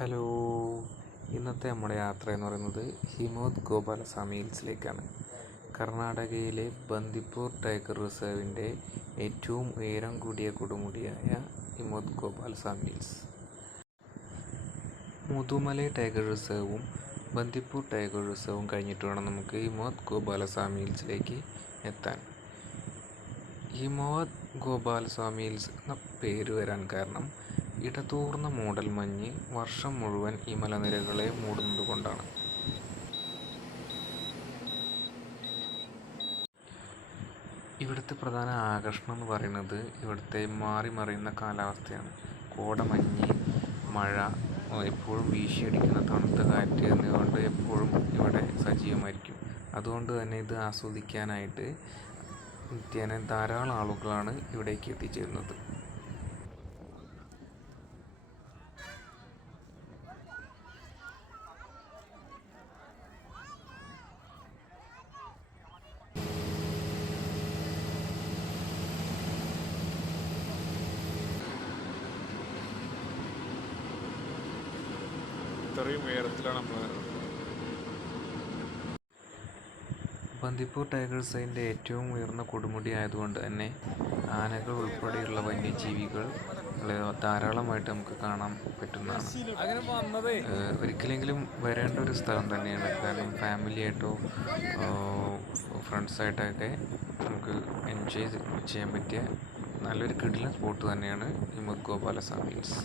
Hello, ഇന്നത്തെ നമ്മുടെ യാത്ര എന്ന് പറയുന്നത് ഹിമവത് ഗോപാലസ്വാമി ഹിൽസിലേക്കാണ്. കർണാടകയിലെ ബന്ദിപ്പൂർ ടൈഗർ റിസർവിൻ്റെ ഏറ്റവും ഉയരം കൂടിയ കൊടുമുടിയായ ഹിമവത് ഗോപാലസ്വാമി ഹിൽസ്. മുതുമലൈ ടൈഗർ റിസർവും ബന്ദിപ്പൂർ ടൈഗർ റിസർവും കഴിഞ്ഞിട്ട് വേണം നമുക്ക് ഹിമവത് ഗോപാലസ്വാമി ഹിൽസിലേക്ക് എത്താൻ. ഹിമവത് ഗോപാലസ്വാമി ഹിൽസ് എന്ന പേര് വരാൻ കാരണം ഇടതൂർന്ന മൂടൽമഞ്ഞ് വർഷം മുഴുവൻ ഈ മലനിരകളെ മൂടുന്നത് കൊണ്ടാണ്. ഇവിടുത്തെ പ്രധാന ആകർഷണം എന്ന് പറയുന്നത് ഇവിടുത്തെ മാറി മറിയുന്ന കാലാവസ്ഥയാണ്. കോടമഞ്ഞ്, മഴ, എപ്പോഴും വീശിയടിക്കുന്ന തണുത്ത കാറ്റ് എന്നിവകൊണ്ട് എപ്പോഴും ഇവിടെ സജീവമായിരിക്കും. അതുകൊണ്ട് തന്നെ ഇത് ആസ്വദിക്കാനായിട്ട് നിത്യേന ധാരാളം ആളുകളാണ് ഇവിടേക്ക് എത്തിച്ചേരുന്നത്. ഇത്രയും ഉയരത്തിലാണ് നമ്മൾ. ബന്ദിപ്പൂർ ടൈഗർ റിസർവിൻ്റെ ഏറ്റവും ഉയർന്ന കൊടുമുടി ആയതുകൊണ്ട് തന്നെ ആനകൾ ഉൾപ്പെടെയുള്ള വന്യജീവികൾ ധാരാളമായിട്ട് നമുക്ക് കാണാൻ പറ്റുന്നതാണ്. ഒരിക്കലെങ്കിലും വരേണ്ട ഒരു സ്ഥലം തന്നെയാണ്. കാരണം ഫാമിലിയായിട്ടോ ഫ്രണ്ട്സായിട്ടൊക്കെ നമുക്ക് എൻജോയ് ചെയ്യാൻ പറ്റിയ നല്ലൊരു കിടിലൻ സ്പോട്ട് തന്നെയാണ് ഹിമവത് ഗോപാലസ്വാമി ഹിൽസ്.